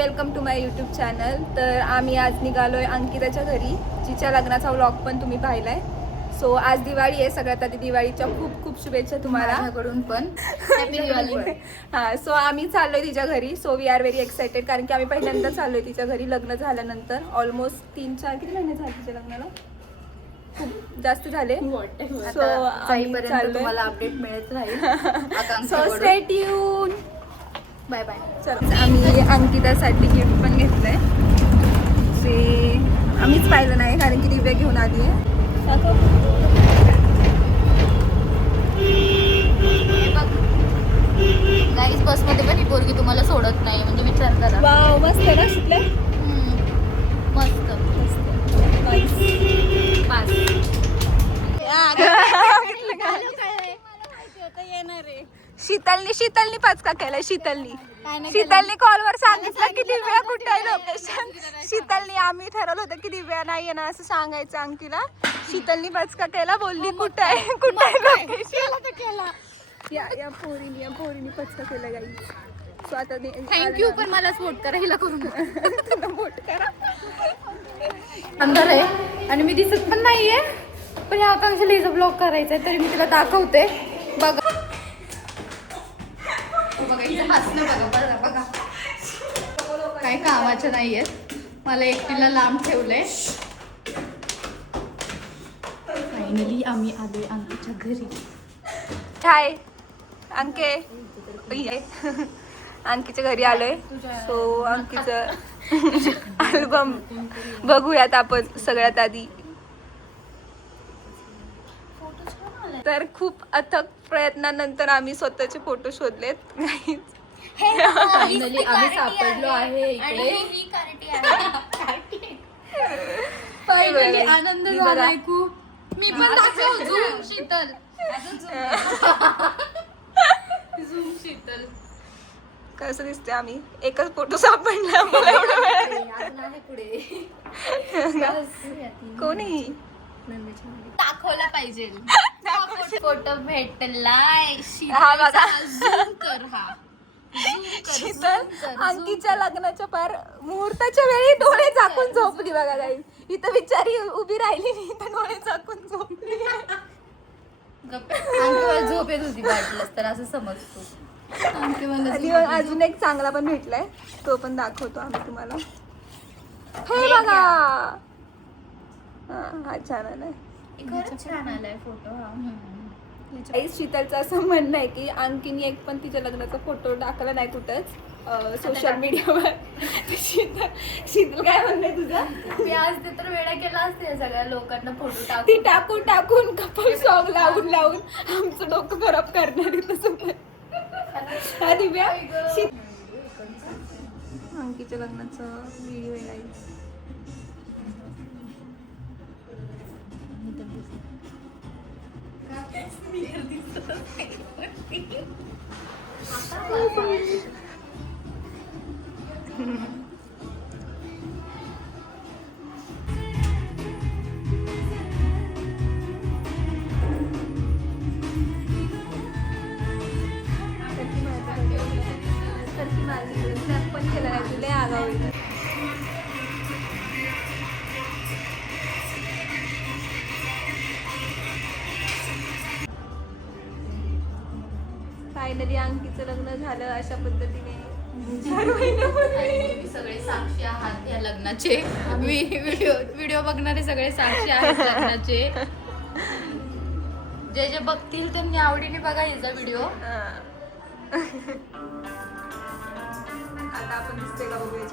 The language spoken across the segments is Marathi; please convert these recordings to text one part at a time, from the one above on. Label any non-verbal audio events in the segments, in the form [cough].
Welcome to my YouTube channel तर आम्ही आज निघालोय अंकिताच्या घरी जिच्या लग्नाचा व्लॉग पण तुम्ही पाहिलाय. सो आज दिवाळी आहे सगळ्यात आधी दिवाळीच्या खूप खूप शुभेच्छा तुम्हाला. माझ्याकडून पण. हॅपी दिवाळी हा सो आम्ही चाललोय तिच्या घरी. So we are very excited कारण की आम्ही पहिल्यांदा चाललोय तिच्या घरी लग्न झाल्यानंतर. ऑलमोस्ट तीन चार किती महिने झाले तिच्या लग्नाला? खूप जास्त झाले. आता आम्ही. तुम्हाला अपडेट मिळत राहील. [laughs] So bye bye. चला आम्ही अंकितासाठी गिफ्ट पण घेतलंय. ते आम्हीच पाहिलं नाही कारण की दिव्या घेऊन आली आहे शीतलनी शीतलनी पाच का केलाय शीतलनी शीतलनी कॉलवर सांगितलं की दिव्या कुठे आहे लोकेशन शीतलनी आम्ही ठरवलं होतं की दिव्या नाही येणार असं सांगायचं अंकीला. शीतलनी पाच का केला बोलली कुठे आहे? कुठे आहे लोकेशन या या पोरीनी या पोरीनी पचका केला गाई सो आता थँक्यू पण मला सपोर्ट करा हिला करून बोट [laughs] करा. अंधार आहे आणि मी दिसत पण नाहीये. पण या आकांक्षाला हिचा ब्लॉग करायचा आहे तरी मी तिला दाखवते. बघा बघा बघा बघा. काय कामाचं नाहीये मला एकटीला लांब ठेवलंय. फायनली आम्ही आलोय आमच्या घरी. हाय अंके. अंकीच्या घरी आलोय. सो अंकीचं [laughs] अल्बम बघूयात आपण सगळ्यात आधी. तर खूप अथक प्रयत्नानंतर आम्ही स्वतःचे फोटो शोधलेत. फायनली [laughs] आम्ही सापडलो आहे इकडे. [laughs] आनंद ही झालाय. खूप. मी पण दाखव झूम शीतल. [laughs] झूम. शीतल. कसं दिसते आम्ही? एकच फोटो सापडला आम्हाला एवढा वेळ. पुढे. कोणी? दाखवला पाहिजे. फोटो भेटलाय. हा बघा. कर हा. Zoom कर, शीतल zoom कर, zoom अंकीच्या लग्नाच्या पार मुहूर्ताच्या वेळी डोळे झाकून झोपली बघा गाई इथं बिचारी उभी राहिली नाही इथं डोळे झाकून झोपली. गप्प. अंकिवाला झोप येत होती वाटलंच तर असं समजतो. आणि झोप अजून एक चांगला पण भेटलाय तो पण दाखवतो आम्ही तुम्हाला. हे बघा. हा हा छान आलाय. खरंच छान आलाय फोटो हा. शीतलचं असं म्हणणं आहे की आणखीन एक पण तिच्या लग्नाचा फोटो टाकला नाही कुठंच सोशल मीडियावर शीतल शीतल काय म्हणणं आहे तुझं? मी आज ते तर वेळा केला असते या सगळ्या लोकांना फोटो टाकून. ती टाकून टाकून कपल सॉंग लावून लावून आमचं डोकं खराब करणारी तसं हा दिव्या? शीत- अंकीच्या लग्नाचं व्हिडिओ फायनली अंकीचं लग्न झालं अशा पद्धतीने. चार महिन्यापूर्वी. सगळे साक्षी आहात या लग्नाचे. व्हि- व्हिडिओ व्हिडिओ बघणारे सगळे साक्षी आहेत लग्नाचे. जे जे बघतील त्यांनी आवडीने बघा याचा व्हिडिओ. आता आपण का बघूया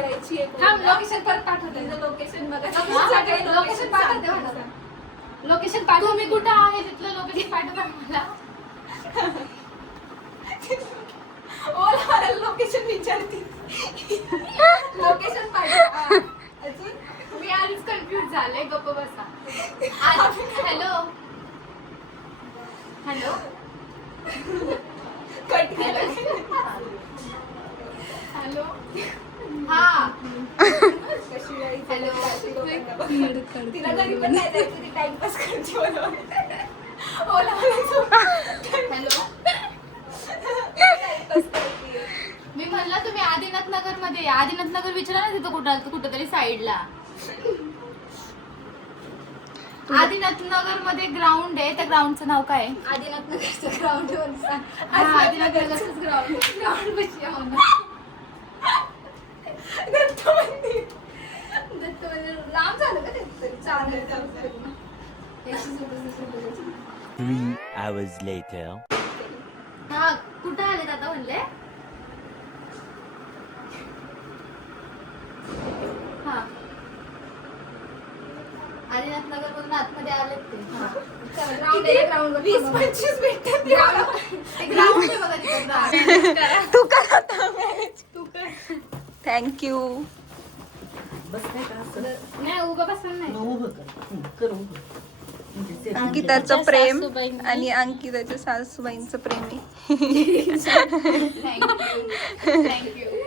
करायची आहे लोकेशन परत पाठवते. लोकेशन बघा लोकेशन पाठवते मला. लोकेशन पाठव तुम्ही कुठं आहे तिथलं लोकेशन पाठवा मला. [laughs] ओला लोकेशन विचारते. लोकेशन पाठवा. अजून? मी आधीच कन्फ्युज झाले. गप्प बसा. [laughs] हॅलो हॅलो कट हॅलो हा हॅलो तिला घरी पण नाही जायचं ती टाइमपास करते म्हणून. ओला हॅलो. मी म्हणलं तुम्ही आदिनाथ नगरमध्ये. आदिनाथ नगर विचारा ना तिथं कुठं कुठं तरी साईडला. आदिनाथ नगरमध्ये ग्राउंड आहे. त्या ग्राउंडचं नाव काय आहे? आदिनाथ नगरचं ग्राउंड आदिनाथ नगरचंच ग्राउंड ग्राउंड कशी आहे म्हणा. दत्त मंदिर दत्त मंदिर लांब झालं का ते तरी चांगलं चांगलं Three hours later. हा कुठं आले आता म्हणले? हा. मधून आतमध्ये आलेत ते. हा. ग्राउंड वीस पंचवीस मिनिटं [laughs] ते ग्राउंड आहे बघा तिथं ground. [laughs] तू कर आता. तू कर थँक्यू नाही उभं बसून नाही अंकिताचं प्रेम आणि अंकिताच्या सासूबाईंचं प्रेम आहे. [laughs]